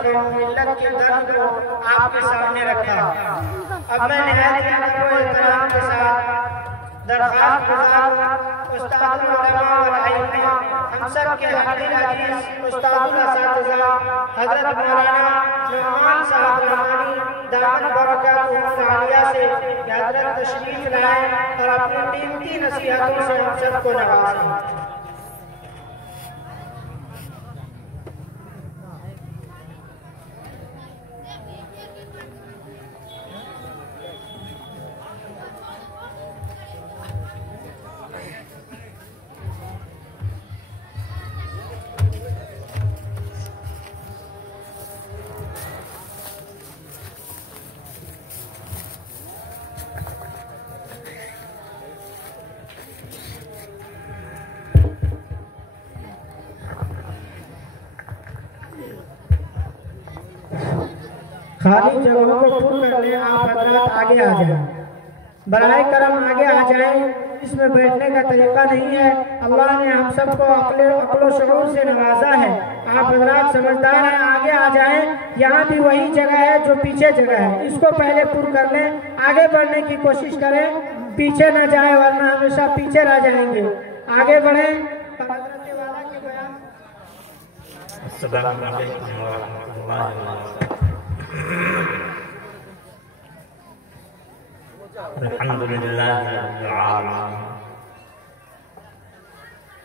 ملت کے درد کو آپ کے سامنے رکھا۔ اب میں نہایت ادب و احترام کے ساتھ درخواست گزار استاد العلماء والائمہ ہم سب کے حقیر عزیز استاد الاساتذہ حضرت مولانا نعمان صاحب رحمانی دامت برکاتہ العالیہ سے کہ حضرت تشریف لائیں اور اپنی قیمتی نصیحتوں سے ہم سب کو نوازیں۔ خالی جگہوں کو پر کرنے آپ حضرات آگے آ جائیں، برائے کرم آگے آ جائیں۔ اس میں بیٹھنے کا طریقہ نہیں ہے، اللہ نے ہم سب کو عقل و شعور سے نوازا ہے۔ آپ حضرات سمجھدار ہیں، آگے آ جائیں۔ یہاں بھی وہی جگہ ہے جو پیچھے جگہ ہے، اس کو پہلے پر کر لیں، آگے بڑھنے کی کوشش کریں، پیچھے نہ جائیں ورنہ ہمیشہ پیچھے رہ جائیں گے۔ آگے بڑھیں۔ السلام علیکم ورحمۃ اللہ وبرکاتہ۔ الحمد للہ رب العالمین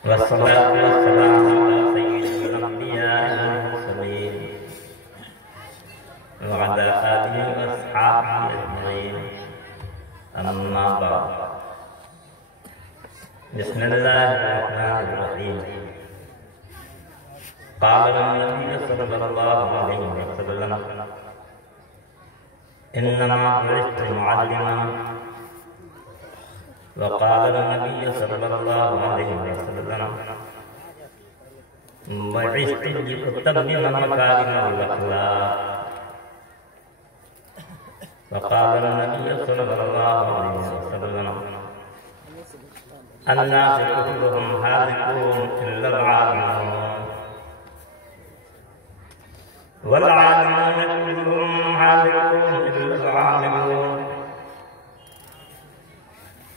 والصلاة والسلام علی سید الانبیاء والمرسلین وعلی آلہ واصحابہ اجمعین، اما بعد۔ بسم اللہ الرحمن الرحیم۔ قال النبی صلی اللہ علیہ وسلم انما بعثت معلما، وقال النبي صلى الله عليه وسلم بعثت لأتمم مكارم الأخلاق، وقال النبي صلى الله عليه وسلم الناس كلهم هالكون إلا العالمون، والعالمون كلهم هالكون إلا العالمون،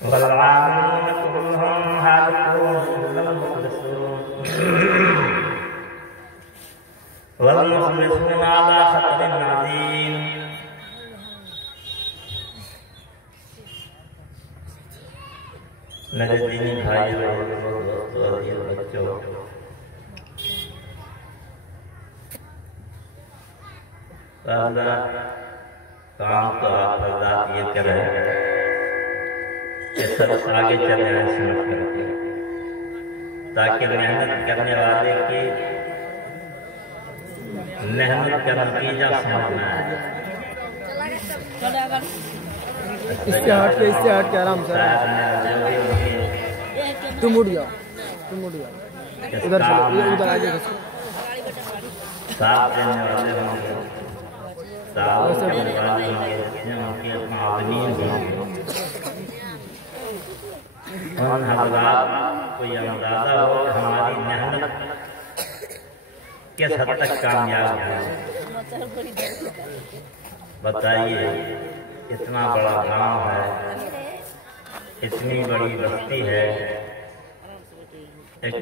والعالمون كلهم هالكون إلا المخلصون، والمخلصون على خطر عظيم۔ میرے دینی بھائیوں اور بچوں، پہلا کام تو آپ حضرات یہ کریں کہ سب آگے چلے ہیں سمجھ کر کے، تاکہ محنت کرنے والے کی محنت کا نتیجہ سمجھ میں آئے۔ اس سے ہٹ کے آرام سے تم اٹھ جاؤ، ادھر چلو، ادھر آگے ساتھ دینے والے ہوں گے، ساتھ دینے والے ہوں گے، معاونین ہوں گے۔ ان حضرات کو یہ اندازہ ہو کہ ہماری محنت کس حد تک کامیاب ہے۔ بتائیے، اتنا بڑا گاؤں ہے، اتنی بڑی بستی ہے، ایک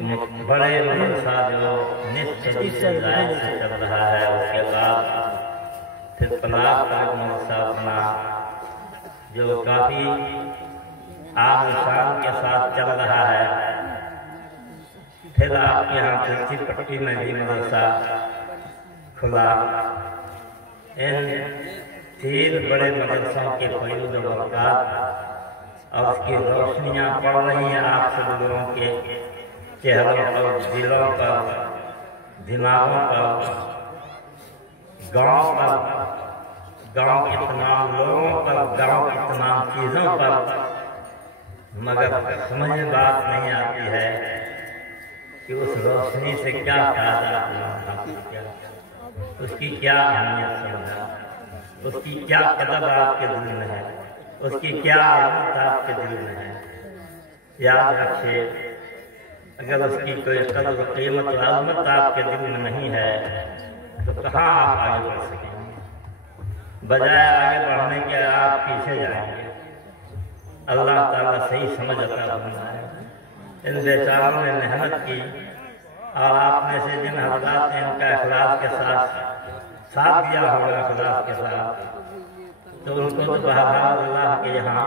بڑے مدرسہ جو نصف صدی سے زائد سے چل رہا ہے، اس کے بعد پھر طلاق کا ایک مدرسہ بنا جو کافی آب و شان کے ساتھ چل رہا ہے، پھر آپ کے یہاں تلسی پٹی میں بھی مدرسہ کھلا۔ ان تین بڑے مدرسوں کے فیض و برکات اور اس کی روشنیاں پڑ رہی ہیں آپ سب لوگوں کے چہروں پر، دلوں پر، دماغوں پر، گاؤں پر، گاؤں کے تمام لوگوں پر، گاؤں کی تمام چیزوں پر، مگر سمجھ میں بات نہیں آتی ہے کہ اس روشنی سے کیا فائدہ حاصل کیا، اس کی کیا اہمیت سمجھا، اس کی کیا قدر آپ کے دل میں ہے، اس کی کیا عظمت آپ کے دل میں ہے۔ یاد رکھیے، اگر اس کی کوئی قدر و قیمت و عظمت آپ کے دل میں نہیں ہے تو کہاں آپ آگے بڑھ سکیں گے؟ بجائے آگے بڑھنے کے آپ پیچھے جائیں گے۔ اللہ تعالیٰ صحیح سمجھ عطا فرمائے۔ ان بیچاروں نے محنت کی اور آپ میں سے جن حضرات نے ان کا اخلاص کے ساتھ دیا ہوگا، اخلاص کے ساتھ، تو ان کو تو بہرحال اللہ کے یہاں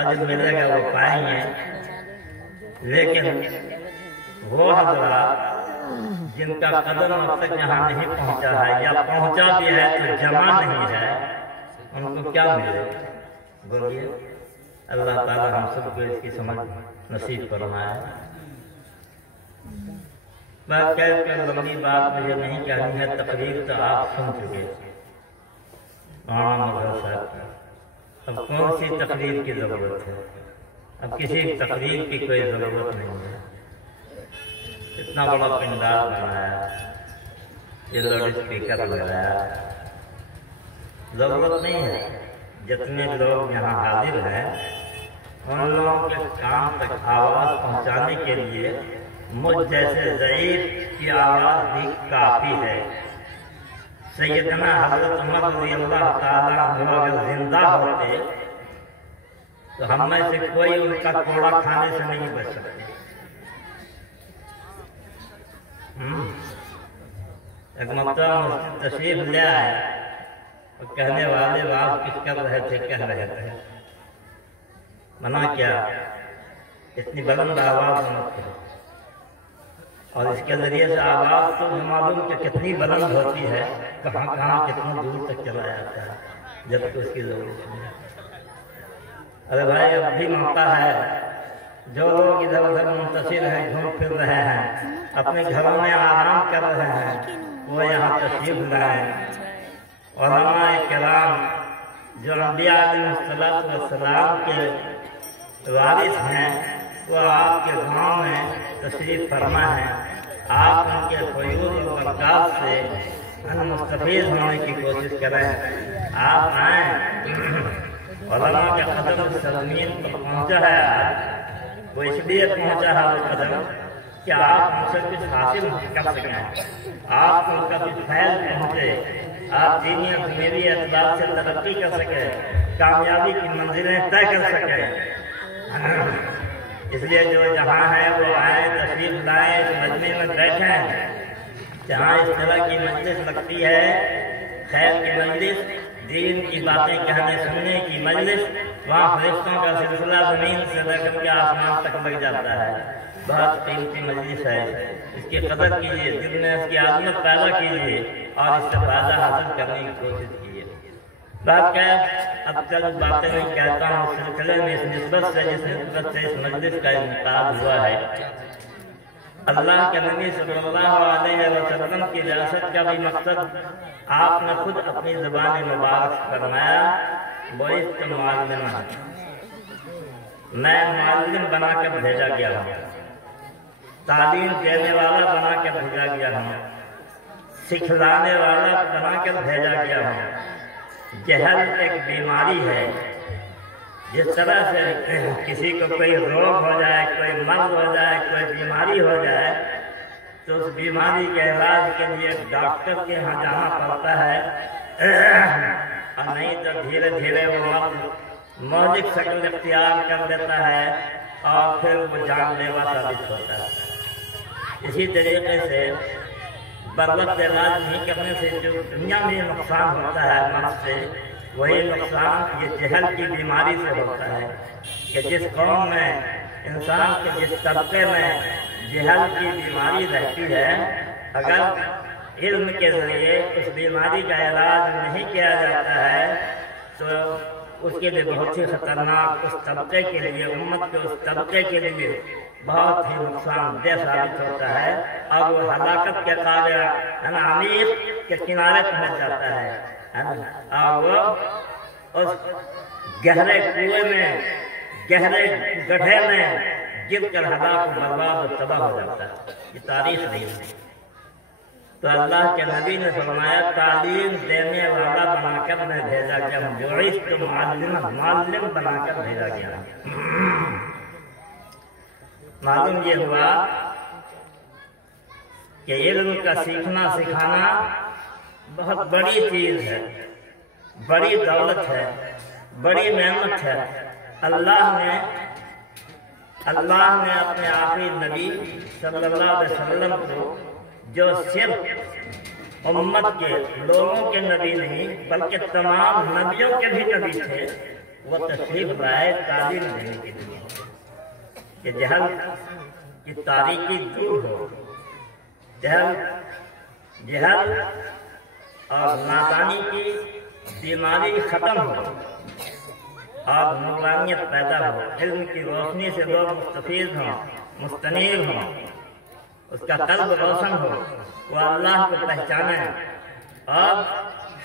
اجر ملے گا، وہ پائیں گے۔ لیکن وہ حضرات جن کا قدم اب تک یہاں نہیں پہنچا ہے یا پہنچا بھی ہے تو جمع نہیں ہے، ان کو کیا ملے؟ بولیے۔ اللہ تعالیٰ ہم سب کو اس کی سمجھ نصیب فرمائے۔ بات کہہ کر لمبی بات مجھے نہیں کہنی ہے، تقریر تو آپ سن چکے صاحب۔ اب کون سی تقریر کی ضرورت ہے؟ اب کسی تقریر کی کوئی ضرورت نہیں ہے۔ اتنا بڑا پنڈال بنایا، یہ لاؤڈ اسپیکر لگایا، ضرورت نہیں ہے۔ جتنے لوگ یہاں حاضر ہیں ان لوگوں کے کام تک آواز پہنچانے کے لیے مجھ جیسے ضعیف کی آواز بھی کافی ہے۔ سیدنا حضرت عمر رضی اللہ تعالیٰ عنہ اگر زندہ ہوتے تو ہم میں سے کوئی ان کا کوڑا کھانے سے نہیں بچ سکتے۔ ایک مرتبہ مسجد تشریف لے آئے اور کہنے والے بات کچھ کر رہے تھے، کہہ رہے تھے، منع کیا اتنی بلند آواز مت کرو، اور اس کے ذریعے سے آواز تو معلوم کہ کتنی بلند ہوتی ہے، کہاں کہاں کتنا دور تک چلا جاتا ہے جب کہ اس کی ضرورت نہیں ہے۔ ارے بھائی اب بھی موقع ہے، جو لوگ ادھر ادھر منتشر ہیں، گھوم پھر رہے ہیں، اپنے گھروں میں آرام کر رہے ہیں، وہ یہاں تشریف لائیں۔ علماء کرام جو انبیاء علیہ السلام کے وارث ہیں وہ آپ کے گاؤں میں تشریف فرما ہیں۔ آپ ان کے فیوض و برکات سے مستفید ہونے کی کوشش کریں۔ آپ آئیں، علماء کے قدم سرزمین پر پہنچا ہے آج، وہ اس لیے پہنچا ہے وہ قدم کہ آپ ان سے کچھ حاصل کر سکیں، آپ ان کا کچھ فیض پہنچے، آپ دینی اور دنیوی اعتبار سے ترقی کر سکیں، کامیابی کی منزلیں طے کر سکیں۔ اس لیے جو جہاں ہے وہ آئیں، تشریف لائیں، اس مجمع میں بیٹھیں۔ جہاں اس طرح کی مجلس لگتی ہے، خیر کی مجلس، دین کی باتیں کہنے سننے کی مجلس، وہاں فرشتوں کا سلسلہ زمین سے لے کر کے آسمان تک لگ جاتا ہے۔ بہت قیمتی مجلس ہے، اس کی قدر کیجیے، دل میں اس کی عظمت پیدا کیجیے اور اس سے فائدہ حاصل کرنے کی کوشش کیجیے۔ بات کیا اب چند باتیں میں کہتا ہوں اس سلسلے میں، اس نسبت سے جس نسبت سے اس مجلس کا انعقاد ہوا ہے۔ اللہ کے نبی صلی اللہ علیہ وسلم کی ریاست کا بھی مقصد آپ نے خود اپنی زبان مبارک فرمایا، بعثت معلما، میں معلم بنا کر بھیجا گیا ہوں، تعلیم دینے والا بنا کر بھیجا گیا ہوں، سکھلانے والا بنا کر بھیجا گیا ہوں۔ جہل ایک بیماری ہے، جس طرح سے کسی کو کوئی روگ ہو جائے، کوئی مرض ہو جائے، کوئی بیماری ہو جائے تو اس بیماری کے علاج کے لیے ڈاکٹر کے یہاں جانا پڑتا ہے، اور نہیں تو دھیرے دھیرے وہ مرض موجک شکل اختیار کر لیتا ہے اور پھر وہ جان لیوا ثابت ہوتا ہے۔ اسی طریقے سے بروقت علاج نہیں کرنے سے جو دنیا میں نقصان ہوتا ہے مرض سے، وہی نقصان یہ جہل کی بیماری سے ہوتا ہے کہ جس قوم میں انسان کے جس طبقے میں جہل کی بیماری رہتی ہے، اگر علم کے ذریعے اس بیماری کا علاج نہیں کیا جاتا ہے تو اس کے لیے بہت ہی خطرناک، اس طبقے کے لیے، امت کے اس طبقے کے لیے بہت ہی نقصان دہ ثابت ہوتا ہے اور وہ ہلاکت کے قارئ عمیق کے کنارے پہنچ جاتا ہے اور وہ اس گہرے کنویں میں، گہرے گڈھے میں گر کر ہلاک و برباد و تباہ ہو جاتا ہے۔ یہ تاریخ نہیں ہے۔ تو اللہ کے نبی نے فرمایا تعلیم دینے والا بنا کر میں بھیجا گیا ہوں، بعثت معلما، معلم بنا کر بھیجا گیا ہوں۔ معلوم یہ ہوا کہ کہ علم کا سیکھنا سکھانا بہت بڑی چیز ہے، بڑی دولت ہے، بڑی نعمت ہے۔ اللہ نے اپنے آخری نبی صلی اللہ علیہ وسلم کو، جو صرف امت کے لوگوں کے نبی نہیں بلکہ تمام نبیوں کے بھی نبی تھے، وہ تشریف لائے تعلیم دینے کے لیے کہ جہل کی تاریکی دور ہو، جہل اور نادانی کی بیماری ختم ہو اور نورانیت پیدا ہو، علم کی روشنی سے لوگ مستفید ہوں، مستنیر ہوں، اس کا قلب روشن ہو، وہ اللہ کو پہچانے اور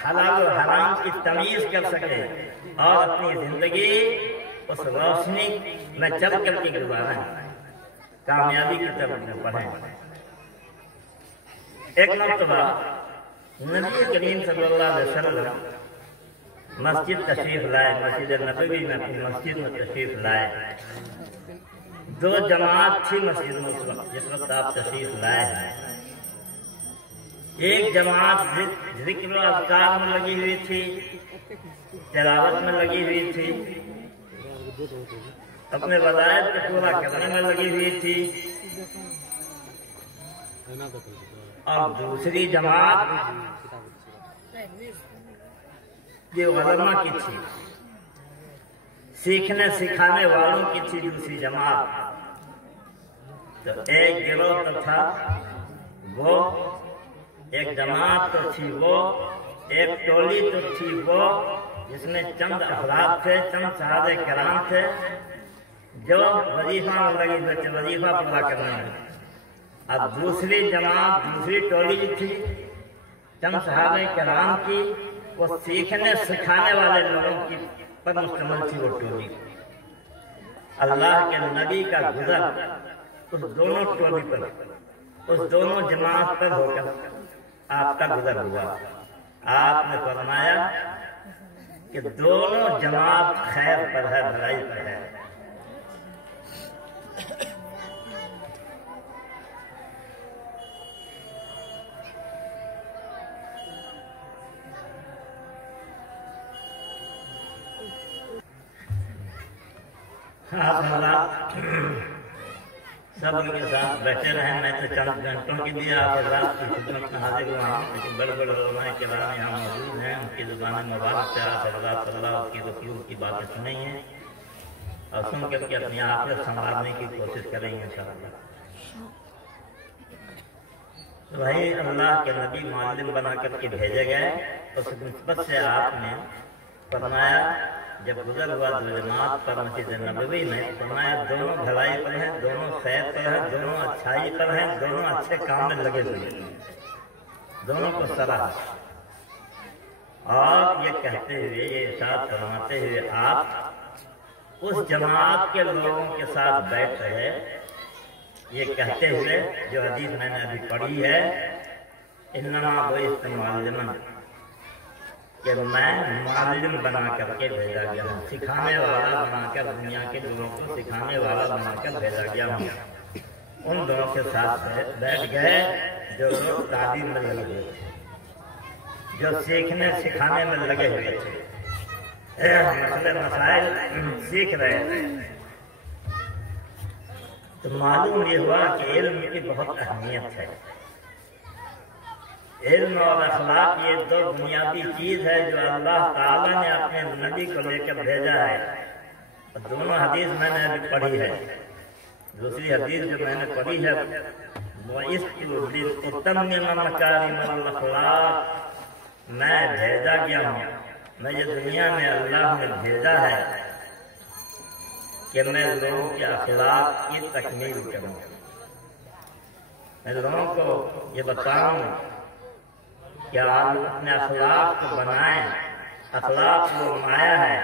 حلال و حرام کی تمیز کر سکے اور اپنی زندگی اس روشنی میں چل کر کے گزاریں، کامیابی کی طرف بڑھیں۔ ایک مرتبہ نبی کریم صلی اللہ علیہ وسلم مسجد تشریف لائے، مسجد نبوی میں اپنی مسجد میں تشریف لائے۔ دو جماعت تھی مسجد میں اس وقت، جس وقت آپ تشریف لائے ہیں۔ ایک جماعت ذکر و اذکار میں لگی ہوئی تھی، تلاوت میں لگی ہوئی تھی، اپنے وظائف کو پورا کرنے میں لگی ہوئی تھی، اور دوسری جماعت یہ علماء کی تھی، سیکھنے سکھانے والوں کی تھی دوسری جماعت۔ تو ایک گروہ تو تھا وہ، ایک جماعت تو تھی وہ، ایک ٹولی تو تھی وہ، جس میں چند افراد تھے، چند صحابہ کرام تھے جو وظیفہ میں لگے ہوئے تھے، وظیفہ پورا کرنے میں۔ اب دوسری جماعت، دوسری ٹولی تھی چند صحابہ کرام کی، وہ سیکھنے سکھانے والے لوگوں کی پر مشتمل تھی وہ ٹولی۔ اللہ کے نبی کا گزر اس دونوں ٹولی پر، اس دونوں جماعت پر ہو کر آپ کا گزر ہوا۔ آپ نے فرمایا کہ دونوں جماعت خیر پر ہے، بھلائی پر ہے۔ آپ حضرات سب ان کے ساتھ بیٹھے رہے، میں تو چند گھنٹوں کے لیے آپ حضرات کی خدمت میں حاضر ہوا ہوں، لیکن بڑے بڑے علماء کرام یہاں موجود ہیں، ان کی زبان مبارک سے آپ حضرات صلی اللہ کی رسول کی باتیں سنیں گے اور سن کر کے اپنی آخرت سنوارنے کی کوشش کریں گے انشاءاللہ۔ وہی اللہ کے نبی معلم بنا کر کے بھیجے گئے، اس نسبت سے آپ نے فرمایا جب گزر ہوا دو جماعت پر مسجد نبوی میں، فرمایا دونوں بھلائی پر ہیں، دونوں خیر پر ہیں، دونوں اچھائی پر ہیں، دونوں اچھے کام میں لگے ہوئے ہیں، دونوں کو سراہا۔ اور یہ کہتے ہوئے، یہ ارشاد فرماتے ہوئے آپ اس جماعت کے لوگوں کے ساتھ بیٹھ رہے، یہ کہتے ہوئے جو حدیث میں نے ابھی پڑھی ہے، انما بعثت معلما، کہ میں معلم بنا کر کے بھیجا گیا ہوں، سکھانے والا بنا کر، دنیا کے لوگوں کو سکھانے والا بنا کر بھیجا گیا ہوں۔ ان لوگوں کے ساتھ بیٹھ گئے جو لوگ تعلیم میں لگے ہوئے تھے، جو سیکھنے سکھانے میں لگے ہوئے تھے، مسئلے مسائل سیکھ رہے تھے۔ تو معلوم یہ ہوا کہ علم کی بہت اہمیت ہے۔ علم اور اخلاق یہ دو بنیادی چیز ہے جو اللہ تعالیٰ نے اپنے نبی کو لے کر بھیجا ہے۔ دونوں حدیث میں نے ابھی پڑھی ہے، دوسری حدیث جو میں نے پڑھی ہے، وَإِسْتُ لِأُتَمِّمَ مَكَارِمَ الْأَخْلَاقِ، میں بھیجا گیا ہوں، میں یہ دنیا میں اللہ نے بھیجا ہے کہ میں لوگوں کے اخلاق کی تکمیل کروں، میں لوگوں کو یہ بتاؤں کہ آپ اپنے اخلاق کو بنائیں۔ اخلاق وہ مایا ہے،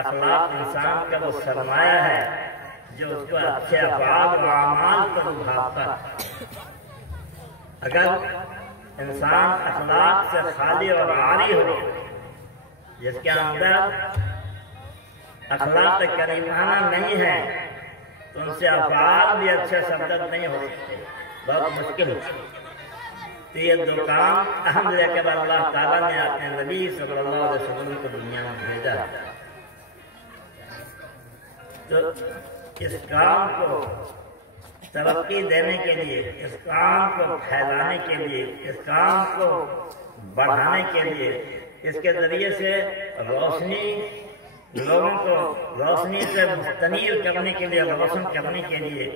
اخلاق انسان کا وہ سرمایہ ہے جو اس کو اچھے افعال و اعمال پر ابھارتا ہے۔ اگر انسان اخلاق سے خالی اور عاری ہو، جس کے اندر اخلاق کریمانہ نہیں ہے، تو ان سے افعال بھی اچھے سبدت نہیں ہو سکتے، بہت مشکل ہے۔ تو یہ دو کام اہم لے کر اللہ تعالیٰ نے اپنے نبی صلی اللہ علیہ وسلم کو دنیا میں بھیجا ہے۔ تو اس کام کو ترقی دینے کے لیے، اس کام کو پھیلانے کے لیے، اس کام کو بڑھانے کے لیے، اس کے ذریعے سے روشنی، لوگوں کو روشنی سے مستنیر کرنے کے لیے، روشن کرنے کے لیے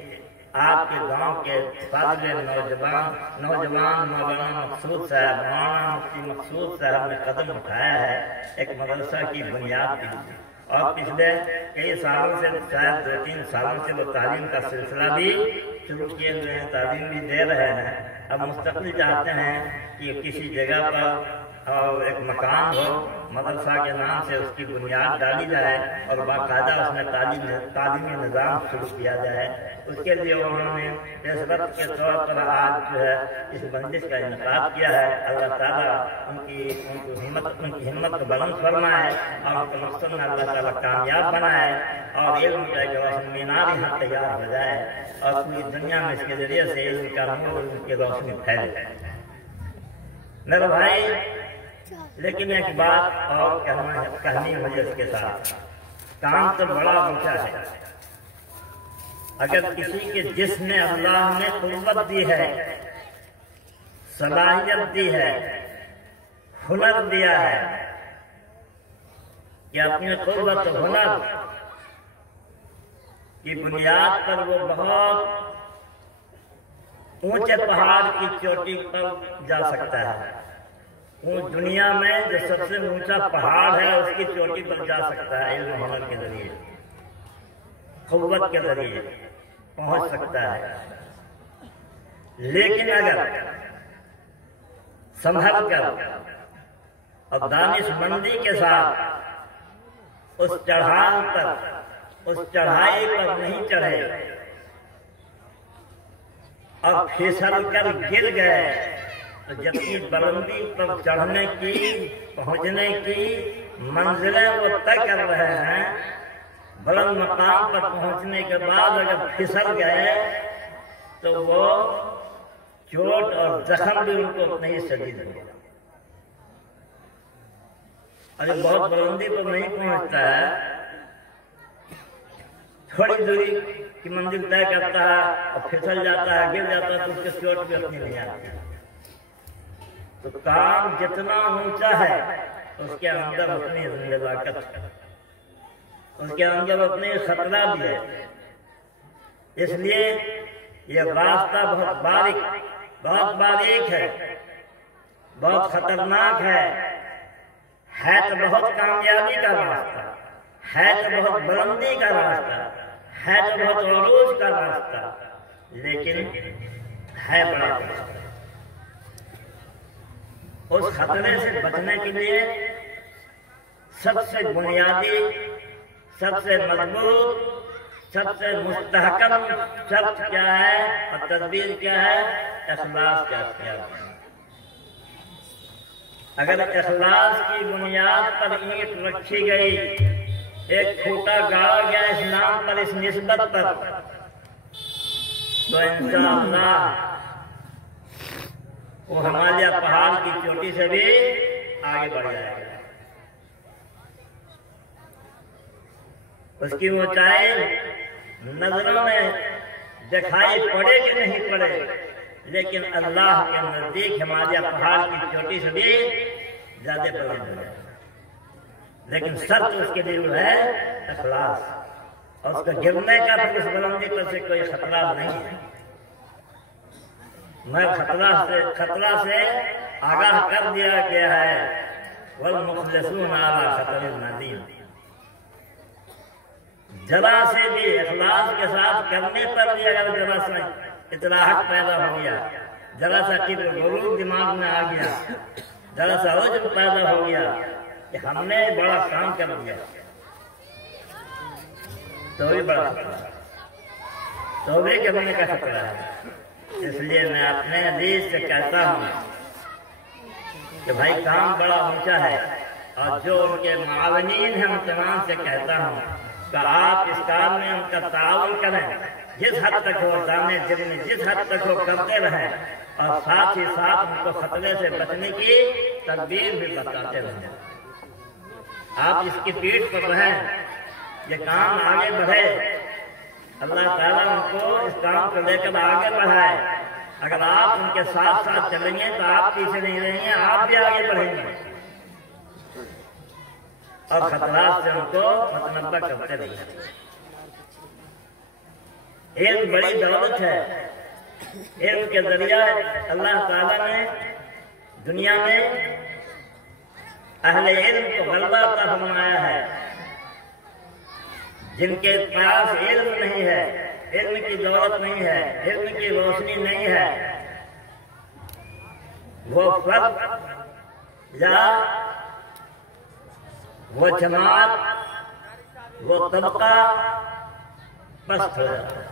آپ کے گاؤں کے فاضل نوجوان مولانا مقصود صاحب، مولانا مفتی مقصود صاحب نے قدم اٹھایا ہے، ایک مدرسہ کی بنیاد کے لیے، اور پچھلے کئی سالوں سے، شاید 2-3 سالوں سے وہ تعلیم کا سلسلہ بھی شروع کیے ہوئے ہیں، تعلیم بھی دے رہے ہیں۔ اب مستقبل چاہتے ہیں کہ کسی جگہ پر اور ایک مکان ہو، مدرسہ کے نام سے اس کی بنیاد ڈالی جائے اور باقاعدہ اس میں تعلیمی نظام شروع کیا جائے۔ اس کے لیے انہوں نے نسبت کے طور پر آج جو ہے اس بندش کا انعقاد کیا ہے۔ اللہ تعالیٰ ان کی ہمت کو بلند فرمائے اور ان کے مقصد میں اللہ تعالیٰ کامیاب بنائے، اور علم کا ایک روشن مینار یہاں تیار ہو جائے اور پوری دنیا میں اس کے ذریعے سے علم کا نور، علم کی روشنی پھیلے۔ میرے بھائی، لیکن ایک بات اور کہنی ہے مجھے اس کے ساتھ، کام تو بڑا اونچا ہے۔ اگر کسی کے جسم میں اللہ نے قوت دی ہے، صلاحیت دی ہے، ہنر دیا ہے کہ اپنی قوت و ہنر کی بنیاد پر وہ بہت اونچے پہاڑ کی چوٹی پر جا سکتا ہے، دنیا میں جو سب سے اونچا پہاڑ ہے اس کی چوٹی پر جا سکتا ہے، علم و ہنر کے ذریعے، قوت کے ذریعے پہنچ سکتا ہے۔ لیکن اگر سنبھل کر اور دانش مندی کے ساتھ اس چڑھائی پر نہیں چڑھے اور پھسل کر گر گئے، تو جبکہ بلندی پر چڑھنے کی، پہنچنے کی منزلیں وہ طے کر رہے ہیں، بلند مقام پر پہنچنے کے بعد اگر پھسل گئے تو وہ چوٹ اور زخم بھی ان کو اتنا ہی شدید ہوگا۔ اگر بہت بلندی پر نہیں پہنچتا ہے، تھوڑی دوری کی منزل طے کرتا ہے اور پھسل جاتا ہے، گر جاتا ہے، تو اس کے چوٹ بھی اتنی نہیں آتی۔ تو کام جتنا اونچا ہے اس کے اندر اتنی نزاکت ہے، اس کے اندر اتنی خطرہ بھی ہے۔ اس لیے یہ راستہ بہت باریک ہے، بہت خطرناک ہے تو بہت کامیابی کا راستہ، ہے تو بہت بلندی کا راستہ، ہے تو بہت عروج کا راستہ، لیکن ہے بڑا راستہ۔ اس خطرے سے بچنے کے لیے سب سے بنیادی، سب سے مضبوط، سب سے مستحکم شرط کیا ہے اور تدبیر کیا ہے؟ اخلاص کا اختیار ہے۔ اگر اخلاص کی بنیاد پر اینٹ رکھی گئی، ایک کھوٹا گاڑا گیا اس نام پر، اس نسبت پر، تو انشاءاللہ وہ ہمالیہ پہاڑ کی چوٹی سے بھی آگے بڑھ جائے گا۔ اس کی اونچائی نظروں میں دکھائی پڑے کہ نہیں پڑے، لیکن اللہ کے نزدیک ہمالیہ پہاڑ کی چوٹی سے بھی زیادہ بلند ہے۔ لیکن شرط اس کے لیے ہے اخلاص، اور اس کا گرنے کا پھر اس بلندی پر سے کوئی خطرہ نہیں ہے۔ میں خطرہ سے آگاہ کر دیا گیا ہے، والمخلصون علی خطر الندیم۔ ذرا سے بھی اخلاص کے ساتھ کرنے پر بھی اگر ذرا سا اطلاعات پیدا ہو گیا، ذرا سا کبر غرور دماغ میں آ گیا، ذرا سا عجب پیدا ہو گیا کہ ہم نے بڑا کام کر دیا، تو بھی بڑا خطرہ ہے، توبے کے بننے کا خطرہ ہے۔ اس لیے میں اپنے عزیز سے کہتا ہوں کہ بھائی کام بڑا اونچا ہے، اور جو ان کے معاونین ہیں ان تمام سے کہتا ہوں کہ آپ اس کام میں ان کا تعاون کریں، جس حد تک ہو دانے دل میں، جس حد تک ہو کرتے رہیں، اور ساتھ ہی ساتھ ان کو خطرے سے بچنے کی تدبیر بھی بتاتے رہیں۔ آپ اس کی پیٹھ پر رہیں، یہ کام آگے بڑھے، اللہ تعالیٰ ان کو اس کام کو لے کر آگے بڑھائے۔ اگر آپ ان کے ساتھ ساتھ چلیں گے تو آپ پیچھے نہیں رہیں گے، آپ بھی آگے بڑھیں گے اور خطرات سے ان کو متنبع کرتے رہیں گے۔ علم بڑی دولت ہے، علم کے ذریعہ اللہ تعالیٰ نے دنیا میں اہل علم کو غلبہ عطا فرمایا ہے۔ جن کے پاس علم نہیں ہے، علم کی دولت نہیں ہے، علم کی روشنی نہیں ہے، وہ فرد یا وہ جماعت، وہ طبقہ پست ہو جاتا ہے،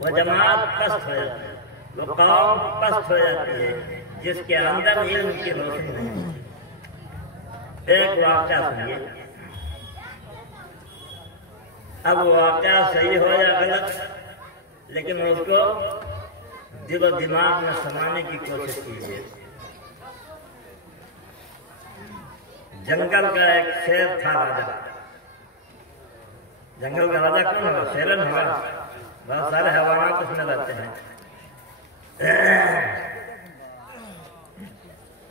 وہ جماعت پست ہو جاتی ہے، وہ قوم پست ہو جاتی ہے جس کے اندر علم کی روشنی نہیں ہے۔ ایک واقعہ سنیے، اب وہ واقعہ صحیح ہو یا غلط لیکن اس کو دل و دماغ میں سمانے کی کوشش کیجیے۔ جنگل کا ایک شیر تھا راجا۔ جنگل کا راجا کون ہوگا؟ شیرن ہوگا، بہت سارے حیوانات اس میں رہتے ہیں۔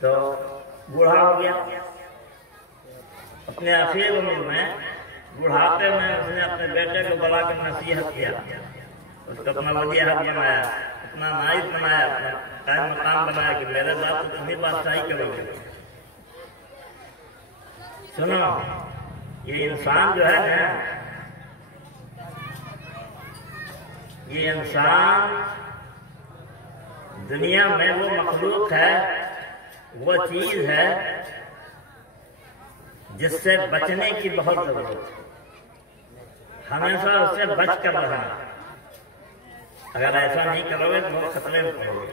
تو بوڑھا ہو گیا، اپنے اخیر عمر میں بڑھاپے میں اس نے اپنے بیٹے کو بلا کر نصیحت کیا، اس کو اپنا ولی عہد بنایا، اپنا نائب بنایا، اپنا قائم مقام بنایا کہ میرے ساتھ تو تم ہی بادشاہی کرو گے۔ سنو، یہ انسان جو ہے نا، یہ انسان دنیا میں وہ مخلوق ہے، وہ چیز ہے جس سے بچنے کی بہت ضرورت ہے۔ ہمیشہ اس سے بچ کر رہنا، اگر ایسا نہیں کرو گے تو خطرے میں پڑو گے۔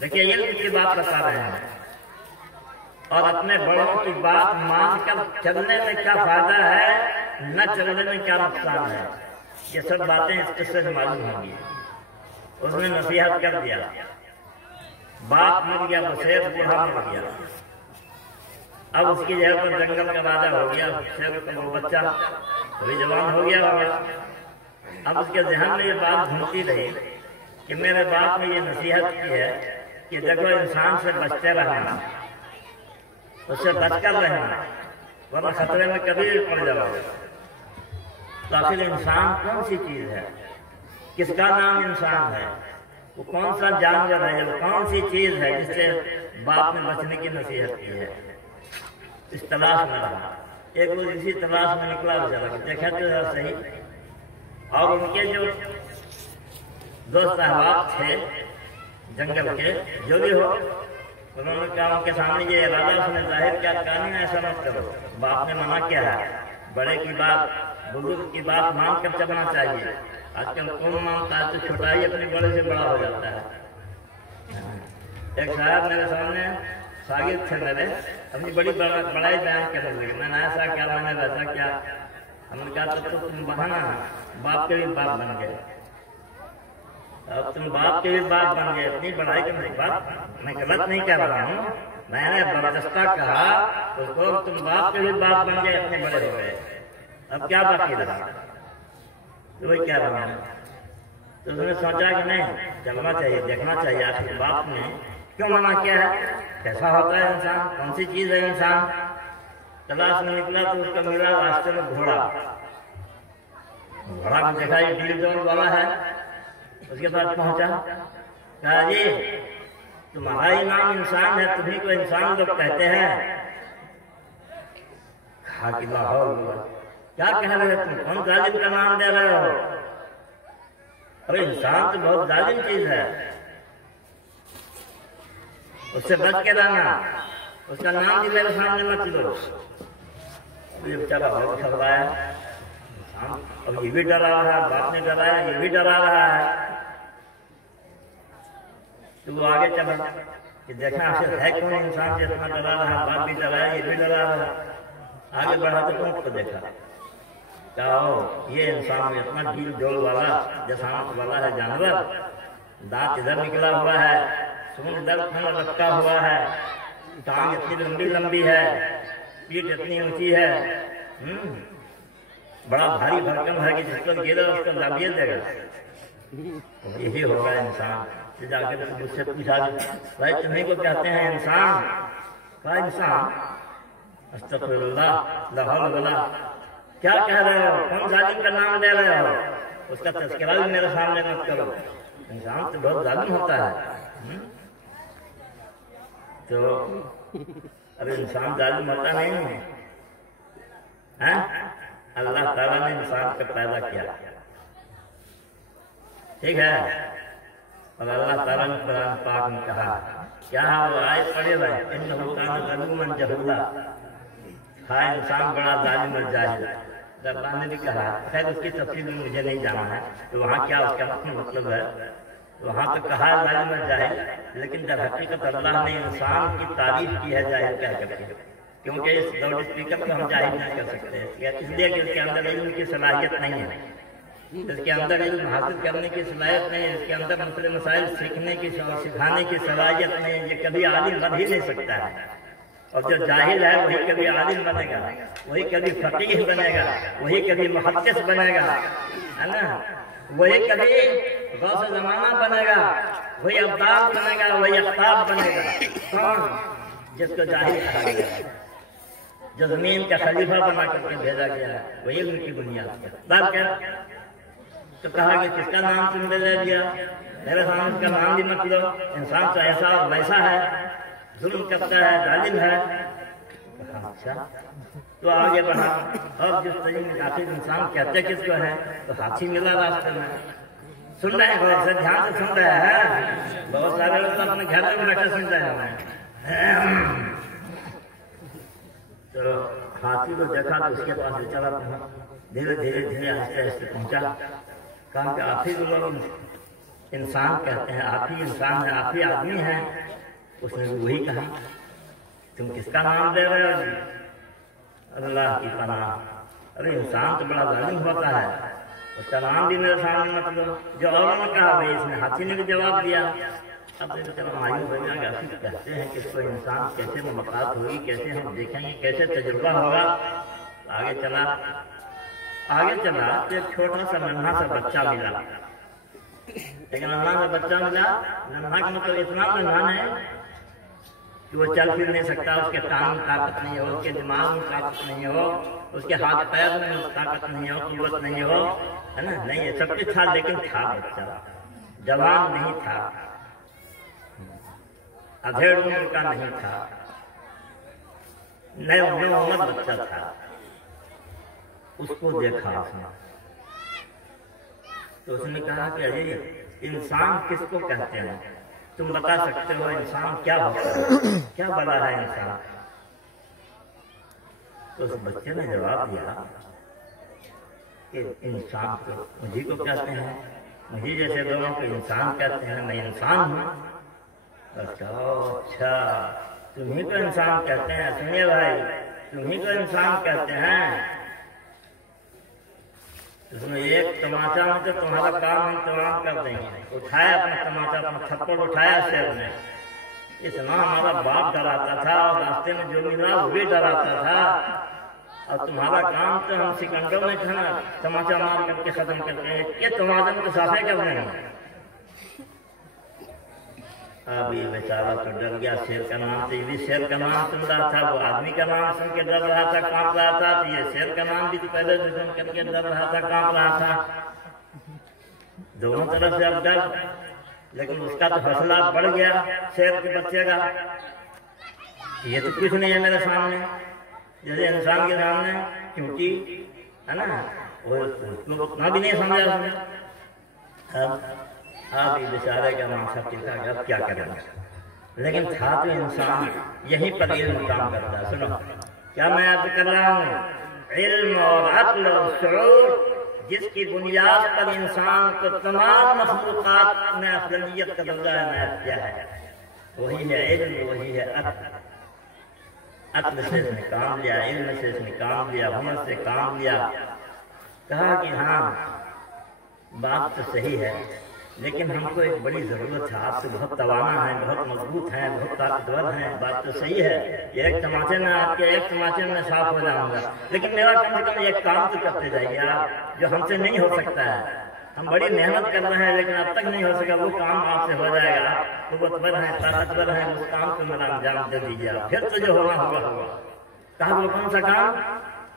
دیکھیے علم کی بات بتا رہے ہیں اور اپنے بڑوں کی بات مان کر چلنے میں کیا فائدہ ہے، نہ چلنے میں کیا نقصان ہے، یہ سب باتیں اس قصے سے معلوم ہوں گی۔ اس نے نصیحت کر دیا، باپ مر گیا، بشیر بوڑھا مر گیا، اب اس کی جگہ پر جنگل کا راجا ہو گیا، شیر کا وہ بچہ ابھی جوان ہو گیا ہوگا۔ اب اس کے ذہن میں یہ بات گھومتی رہی کہ میرے باپ نے یہ نصیحت کی ہے کہ دیکھو انسان سے بچتے رہنا، اس سے بچ کر رہنا، ورنہ خطرے میں کبھی بھی پڑ جاؤ گے۔ تو آخر انسان کون سی چیز ہے، کس کا نام انسان ہے، وہ کون سا جانور ہے، وہ کون سی چیز ہے جس سے باپ نے بچنے کی نصیحت کی ہے؟ اس تلاش میں رہا، ایک روز اسی تلاش میں نکلا بیچارہ، دیکھا تو صحیح، اور ان کے جو دوست احباب تھے جنگل کے، جو بھی ہو، انہوں نے کہا ان کے سامنے یہ ارادہ اس نے ظاہر کیا، قانون ایسا مت کرو، باپ نے منع کیا ہے، بڑے کی بات، بزرگ کی بات مان کر چلنا چاہیے۔ آج کل کون مانتا ہے تو چھوٹا ہی اپنے بڑے سے بڑا ہو جاتا ہے۔ ایک صاحب میرے سامنے شاگرد تھے میرے، اپنی بڑی بڑائی بیان کرنے لگے، میں نے ایسا کیا، میں نے ویسا کیا۔ ہم نے کہا تو تم بہانا باپ کے بھی باپ بن گئے، اب تم باپ کے بھی باپ بن گئے، اتنی بڑائی کرنے کے بعد میں غلط نہیں کہہ رہا ہوں، میں نے برجستہ کہا اس کو تم باپ کے بھی باپ بن گئے، اتنے بڑے ہو گئے، اب کیا باقی رہا؟ تو وہی کہہ رہا ہوں۔ تو اس نے سوچا کہ نہیں، چلنا چاہیے، دیکھنا چاہیے آخر باپ نے کیوں منع کیا ہے، کیسا ہوتا ہے انسان، کون سی چیز ہے انسان۔ تلاش میں نکلا تو اس کا ملا راستے میں گھوڑا کو دیکھا یہ ڈیل ڈول والا ہے، اس کے بعد پہنچا، کہا جی تمہارا ہی نام انسان ہے، تمہیں کو انسان لوگ کہتے ہیں۔ کہا کہ لاہور کیا کہہ رہے ہو تم، کون ظالم کا نام دے رہے ہو؟ ارے انسان تو بہت ظالم چیز ہے، اس سے بچ کے رہنا، اس کا نام بھی میرے سامنے مت لو۔ یہ بیچارہ بہت گھبرایا، اب یہ بھی ڈرا رہا ہے، باپ نے ڈرایا، یہ بھی ڈرا رہا ہے۔ تو وہ آگے چلا کہ دیکھنا آخر ہے کون انسان جو اتنا ڈرا رہا ہے، باپ بھی ڈرایا، یہ بھی ڈرا رہا ہے۔ آگے بڑھا تو اونٹ کو دیکھا، کہا یہ انسان اتنا ڈیل ڈول والا جسامت والا ہے جانور، دانت ادھر نکلا ہوا ہے، سون درد رکھا ہوا ہے، ٹانگ اتنی لمبی لمبی ہے، پیٹ اتنی اونچی ہے، بڑا بھاری بھرکم ہے کہ جس پر گرا اس کو دابیت دے گا۔ یہی ہوگا انسان۔ جا کے مجھ سے پوچھا بھائی تمہیں کو کہتے ہیں انسان؟ کہا انسان؟ استغفر اللہ، لا حول ولا، کیا کہہ رہے ہو؟ کون ظالم کا نام لے رہے ہو؟ اس کا تذکرہ بھی میرے سامنے مت کرو، انسان تو بہت ظالم ہوتا ہے۔ تو اب انسان ظالم ہوتا نہیں ہے، اللہ تعالیٰ نے انسان کو پیدا کیا، ٹھیک ہے، اور اللہ تعالیٰ نے قرآن پاک میں کہا کیا وہ آیت پڑھے بھائی، انہو کان ظلوما جہولا، ہاں انسان بڑا ظالم اور جاہل۔ اللہ نے بھی کہا، خیر اس کی تفصیل میں مجھے نہیں جانا ہے تو وہاں کیا اس کا مطلب ہے، وہاں تو کہا ہے ظالم اور جاہل، لیکن در حقیقت اللہ نے انسان کی تعریف کی ہے جاہل کہہ کر کے، کیونکہ اس لاؤڈ اسپیکر کو ہم جاہل نہیں کر سکتے، اس لیے کہ اس کے اندر علم کی صلاحیت نہیں ہے، اس کے اندر علم حاصل کرنے کی صلاحیت نہیں ہے، اس کے اندر مسئلے مسائل سیکھنے کی سکھانے کی صلاحیت نہیں ہے، یہ کبھی عالم بن ہی نہیں سکتا ہے۔ اور جو جاہل ہے وہی کبھی عالم بنے گا، وہی کبھی فقیہ بنے گا، وہی کبھی محدث بنے گا، ہے نا، وہی کبھی غوث زمانہ بنے گا، وہی عبدال بنے گا، وہی اقطاب بنے گا۔ کون؟ جس کو جاہل کہا گیا، جو زمین کا خلیفہ بنا کر کے بھیجا گیا ہے، وہی ان کی بنیاد ہے۔ بات کیا تو کہا کہ کس کا نام تم نے لے لیا، میرے سامنے اس کا نام بھی مت لو، انسان تو ایسا اور ویسا ہے، ظلم کرتا ہے، ظالم ہے۔ اچھا تو آگے بڑھا، اور جس طریقے میں آخر انسان کہتے کس کو ہے تو ہاتھی ملا راستے میں، سن رہے ہیں غور سے، دھیان سے سن رہے ہیں، بہت سارے لوگ اپنے گھر میں بیٹھے سن رہے ہیں۔ تو ہاتھی کو دیکھا تو اس کے پاس سے چلا پہنچا، دھیرے دھیرے دھیرے آہستہ آہستہ پہنچا، کہا کہ آپ ہی کو لوگ انسان کہتے ہیں، آپ ہی انسان ہیں، آپ ہی آدمی ہیں۔ اس نے وہی کہا تم کس کا نام دے رہے ہو؟ اللہ کی پناہ، ارے انسان تو بڑا ظالم ہوتا ہے، اس کا نام بھی میرے سامنے مت لو۔ جو اوروں نے کہا بھائی، اس نے ہاتھی نے بھی جواب دیا۔ اب مایوس ہو گیا کہ کہتے ہیں کہ اس کو انسان کیسے ملاقات ہوگی، کیسے ہم دیکھیں گے، کیسے تجربہ ہوگا۔ آگے چلا تو ایک چھوٹا سا ننھا سا بچہ ملا، لیکن ننھا سا بچہ ملا، ننھا کا مطلب اتنا ننھا ہے کہ وہ چل پھر نہیں سکتا، اس کے ٹانگ میں طاقت نہیں ہو، اس کے دماغ میں طاقت نہیں ہو، اس کے ہاتھ پیر میں طاقت نہیں ہو، قوت نہیں ہو، ہے نا، نہیں یہ سب کچھ تھا، لیکن تھا بچہ، جوان نہیں تھا، ادھیڑ عمر کا نہیں تھا، نئے عمر بچہ تھا۔ اس کو دیکھا اس نے تو اس نے کہا کہ ارے انسان کس کو کہتے ہیں؟ تم بتا سکتے ہو انسان کیا ہوتا ہے، کیا بنا ہے انسان؟ تو اس بچے نے جواب دیا کہ انسان کو مجھے کو کہتے ہیں، مجھے جیسے لوگوں کو انسان کہتے ہیں، میں انسان ہوں۔ اچھا تمہیں کو انسان کہتے ہیں، سنیے بھائی تمہیں کو انسان کہتے ہیں، اس میں ایک تماچا میں تو تمہارا کام ہم تمام کر دیں گے۔ اٹھایا اپنا تماچا، اپنا تھپڑ اٹھایا شیر نے، اتنا ہمارا باپ ڈراتا تھا اور راستے میں جو ملا وہ بھی ڈراتا تھا، اور تمہارا کام تو ہم سکنڈوں میں تماچا مار کر کے ختم کرتے ہیں، یہ تماچا میں تو صافے کر رہے ہیں۔ اب یہ بیچارہ تو ڈر گیا، شیر کا نام تو یہ بھی شیر کا نام سن رہا تھا، وہ آدمی کا نام سن کے ڈر رہا تھا، کانپ رہا تھا، تو یہ شیر کا نام بھی تو پہلے سے سن کر کے ڈر رہا تھا، کانپ رہا تھا، دونوں طرف سے اب ڈر، لیکن اس کا تو حوصلہ بڑھ گیا شیر کے بچے کا، یہ تو کچھ نہیں ہے میرے سامنے، جیسے انسان کے سامنے کیونکہ ہے نا، وہ اتنا بھی نہیں سمجھا اس نے۔ اب یہ بیچارے کا نام سب چلتا ہے، اب کیا کریں گے، لیکن تھا تو انسان، یہیں پر علم کام کرتا ہے۔ سنو کیا میں عرض کر رہا ہوں، علم اور عقل اور شعور جس کی بنیاد پر انسان کو تمام مخلوقات میں افضلیت کا درجہ عنایت کیا ہے، وہی ہے علم، وہی ہے عقل۔ عقل سے اس نے کام لیا، علم سے اس نے کام لیا، ہمت سے کام لیا، کہا کہ ہاں بات تو صحیح ہے، لیکن ہم کو ایک بڑی ضرورت ہے، آپ سے بہت توانا ہے، بہت مضبوط ہیں، بہت طاقتور ہیں، بات تو صحیح ہے، یہ ایک تماچے میں آپ کے ایک تماچے میں صاف ہو جاؤں گا، لیکن میرا کم سے کم ایک کام تو کرتے جائیے آپ جو ہم سے نہیں ہو سکتا ہے۔ ہم بڑی محنت کر رہے ہیں لیکن اب تک نہیں ہو سکا، وہ کام آپ سے ہو جائے گا، قوتور ہیں، طاقتور ہیں، اس کام کو میرا انجام دے دیجیے آپ، پھر تو جو ہوگا ہوگا۔ کہا وہ کون سا کام؟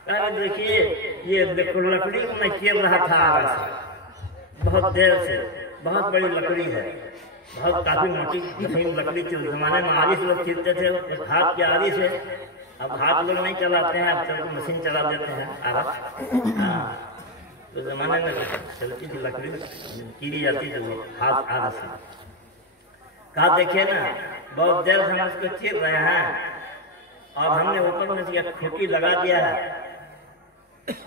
کہا دیکھیے یہ لکڑی کو میں چیر رہا تھا آگے سے بہت دیر سے، بہت بڑی لکڑی ہے، بہت کافی موٹی زمین لکڑی تھی، اس زمانے میں آری سے لوگ چیرتے تھے، ہاتھ کی آری سے، اب ہاتھ لوگ نہیں چلاتے ہیں، اب تو مشین چلا دیتے ہیں آرا، اس زمانے میں چلتی تھی لکڑی چیری جاتی تھی وہ ہاتھ آرا سے۔ کہا دیکھیے نا بہت دیر ہم اس کو چیر رہے ہیں اور ہم نے اوپر میں سے کھوٹی لگا دیا ہے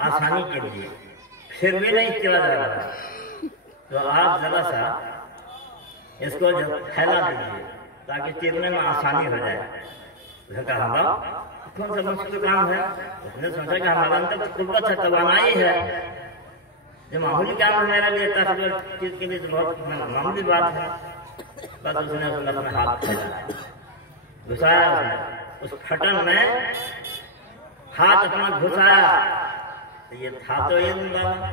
آسانی کے لیے، پھر بھی نہیں چلا جا رہا، تو آپ ذرا سا اس کو جو پھیلا دیجیے تاکہ چیرنے میں آسانی ہو جائے۔ اس نے کہا ہمارا کون سا مشکل کام ہے؟ اس نے سوچا کہ ہمارا اندر تو قوت ہے، توانائی ہے، جو معمولی کام ہے میرے لیے طاقتور چیز کے لیے تو بہت معمولی بات ہے۔ بس اس نے اپنا ہاتھ پھیلایا، گھسایا، اس نے اس پھٹن میں ہاتھ اپنا گھسایا، یہ تھا تو علم والا،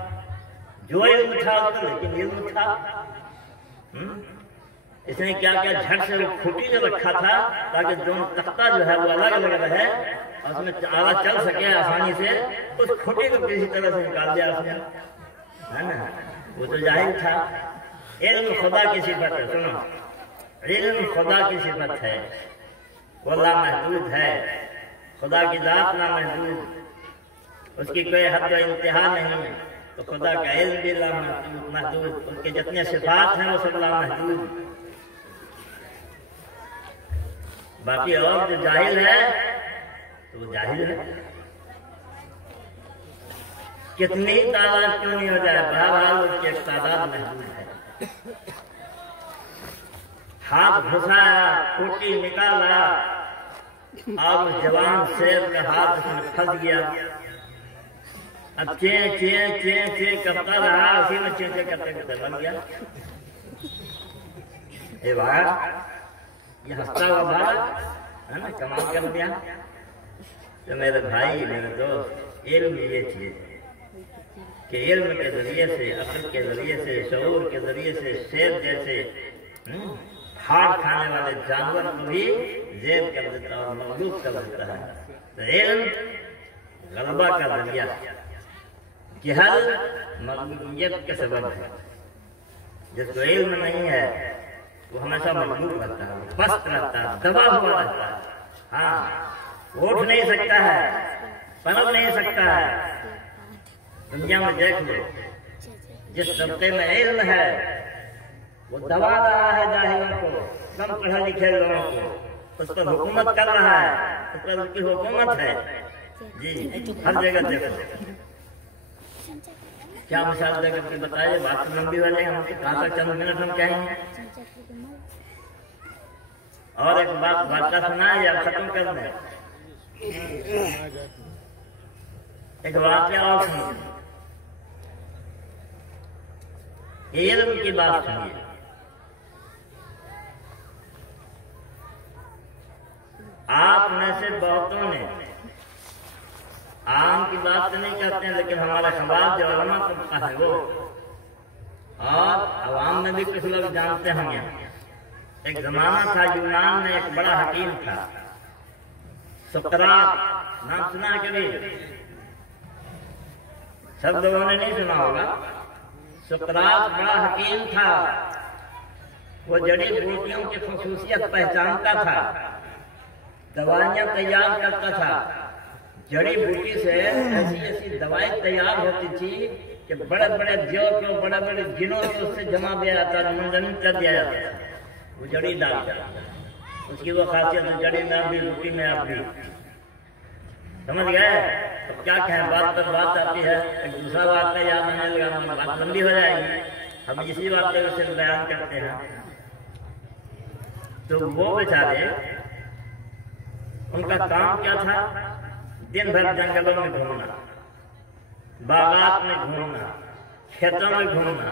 جو علم تھا اس کو، لیکن علم تھا۔ اس نے کیا کیا، جھٹ سے وہ کھوٹی جو رکھا تھا تاکہ دونوں تختہ جو ہے وہ الگ الگ رہے اور اس میں آگا چل سکے آسانی سے، اس کھوٹی کو کسی طرح سے نکال دیا اس نے، ہے نا؟ وہ تو جاہل تھا۔ علم خدا کی صفت ہے، سنو، علم خدا کی صفت ہے، وہ لامحدود ہے، خدا کی ذات لامحدود، اس کی کوئی حد و انتہا نہیں، تو خدا کا علم بھی لامحدود، ان کے جتنے صفات ہیں وہ سب لامحدود۔ باقی اور جو جاہل ہے تو وہ جاہل ہے، کتنی تعداد کیوں نہیں ہو جائے، بہرحال اس کی ایک تعداد محدود ہے۔ ہاتھ گھسایا، کھوٹی نکالا، اب جوان شیر کا ہاتھ اس میں پھنس گیا، اب چین چین چین چین کرتا رہا، اسی میں چین چین کرتے کرتے بن گیا۔ اے بھائی یہ ہنستا ہوا بھائی ہے نا، کمال کر دیا۔ تو میرے بھائی میرے دوست، علم یہ چیز ہے کہ علم کے ذریعے سے، عقل کے ذریعے سے، شعور کے ذریعے سے شیر جیسے ہار کھانے والے جانور کو بھی زیر کر دیتا اور مغلوب کر دیتا ہے۔ تو علم غلبہ کا ذریعہ، جہل مغلوبیت کے سبب ہے۔ جس کو علم نہیں ہے وہ ہمیشہ مغلوب رہتا ہے، پست رہتا ہے، دبا ہوا رہتا ہے، ہاں اٹھ نہیں سکتا ہے، پلٹ نہیں سکتا ہے۔ دنیا میں دیکھ لو، جس طبقے میں علم ہے وہ دبا رہا ہے جاہلوں کو، کم پڑھے لکھے لوگوں کو، اس پر حکومت کر رہا ہے، اس پر اس کی حکومت ہے، جی ہر جگہ دیکھو۔ کیا مثال دے کر کے بتائیے، بات لمبی والے ہم کہاں تک چند منٹ ہم کہیں گے، اور ایک بات واقعہ سنا ہے یا ختم کر دیں؟ ایک واقعہ اور سنیے، علم کی بات سنیے۔ آپ میں سے بہتوں نے، عام کی بات تو نہیں کرتے ہیں لیکن ہمارا خباب جو علماء طبقہ ہے وہ، اور عوام میں بھی کچھ لوگ جانتے ہوں گے۔ ایک زمانہ تھا، یونان میں ایک بڑا حکیم تھا، سقراط، نام سنا ہے کبھی؟ سب لوگوں نے نہیں سنا ہوگا۔ سقراط بڑا حکیم تھا، وہ جڑی بوٹیوں کی خصوصیت پہچانتا تھا، دوائیاں تیار کرتا تھا، جڑی بوٹی سے ایسی ایسی دوائیں تیار ہوتی تھی کہ بڑے بڑے دیو کو، بڑے بڑے جنوں کو اس سے جمع دیا جاتا تھا، منجمد کر دیا جاتا تھا، وہ جڑی ڈال جاتا تھا، اس کی وہ خاصیت ہے، جڑی میں بھی بوٹی میں آپ بھی، سمجھ گئے؟ اب کیا کہیں، بات پر بات آتی ہے، ایک دوسرا واقعہ یاد آنے لگا، بات لمبی ہو جائے گی، ہم اسی واقعے کو صرف بیان کرتے ہیں۔ تو وہ بیچارے، ان کا کام کیا تھا؟ دن بھر جنگلوں میں گھومنا، باغات میں گھومنا، کھیتوں میں گھومنا،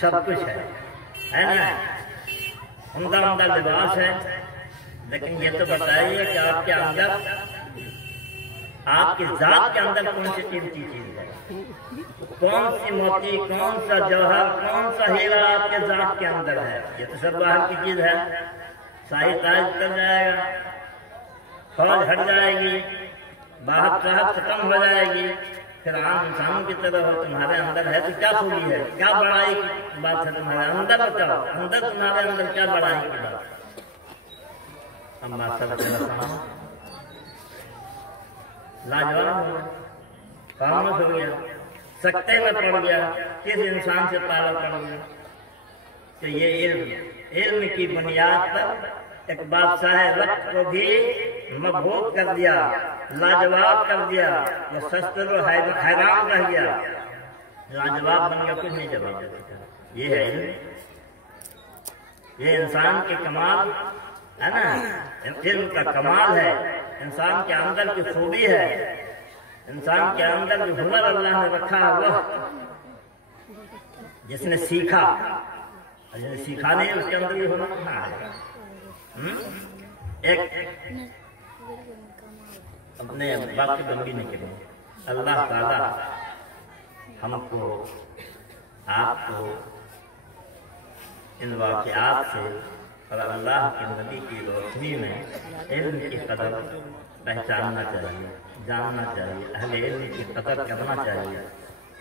سب کچھ ہے نا، عمدہ عمدہ لباس ہے، لیکن یہ تو بتائیے کہ آپ کے اندر، آپ کی ذات کے اندر کون سی قیمتی چیز ہے، کون سی موتی، کون سا جوہر، کون سا ہیرا آپ کے ذات کے اندر ہے؟ یہ تو سب باہر کی چیز ہے، شاہی تاج کر جائے گا، فوج ہٹ جائے گی، باہر چاہت ختم ہو جائے گی، پھر عام انسانوں کی طرح ہو، تمہارے اندر ہے تو کیا خوبی ہے، کیا بڑائی کی بات ہے تمہارے اندر؟ بتاؤ اندر، تمہارے اندر کیا بڑائی کی بات؟ اللہ صلی اللہ علیہ وسلم لاجواب ہو گیا، خاموش ہو گیا، سکتے میں پڑ گیا، کس انسان سے پالا پڑ گیا کہ یہ علم کی بنیاد پر ایک بادشاہ وقت کو بھی مبہوت کر دیا، لاجواب کر دیا، وہ سستر و حیران رہ گیا، لاجواب بن گیا، کچھ نہیں جواب دے سکتا۔ یہ ہے علم، یہ انسان کے کمال ہے نا، علم کا کمال ہے، انسان کے اندر کی خوبی ہے، انسان کے اندر جو ہنر اللہ نے رکھا ہے وہ جس نے سیکھا، جس نے سیکھا نہیں اس کے اندر یہ ہنر کہاں ہے؟ ایک اپنے باقی بندی نہیں کریں، اللہ تعالیٰ ہم کو، آپ کو ان واقعات سے اور اللہ کے نبی کی روشنی میں علم کی قدر پہچاننا چاہیے، جاننا چاہیے، اہل علم کی قدر کرنا چاہیے،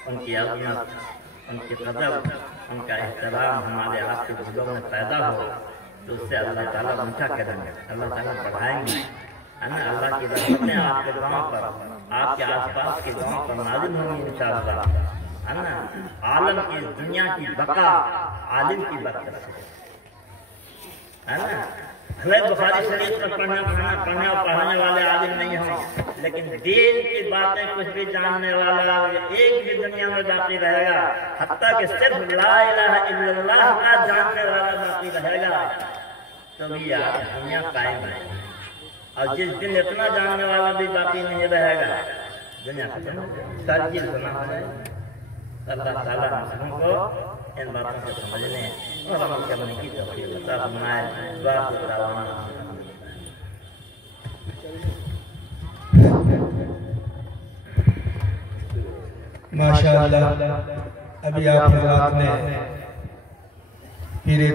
ان کی عظمت، ان کی قدر، ان کا احترام ہمارے آپ کے دلوں میں پیدا ہو، تو اس سے اللہ تعالیٰ اونچا کریں گے، اللہ تعالیٰ بڑھائیں گے، ہے نا؟ اللہ کی رحمتیں آپ کے گاؤں پر، آپ کے آس پاس کے گاؤں پر نازل ہوں گی انشاءاللہ، ہے نا؟ عالم کی، دنیا کی بقا عالم کی برکت سے، ہے نا؟ بھلے بخاری شریف میں پڑھنے اور پڑھانے والے عالم نہیں ہوں، لیکن دین کی باتیں کچھ بھی جاننے والا ایک بھی دنیا میں باقی رہے گا، حتیٰ کہ صرف لا الہ الا اللہ کا جاننے والا باقی رہے گا، تو بھی آج دنیا قائم ہے، اور جس دن اتنا جاننے والا بھی باقی نہیں رہے گا، دنیا ختم ہو جائے گی، ساری چیز گناہ ہو جائے گی۔ اللہ تعالیٰ مسلموں کو ان باتوں سے سمجھنے اور عمل کرنے کی توفیق عطا فرمائے۔ دعا سے دعوانا ماشاءاللہ۔ ابھی آپ حضرات نے پیر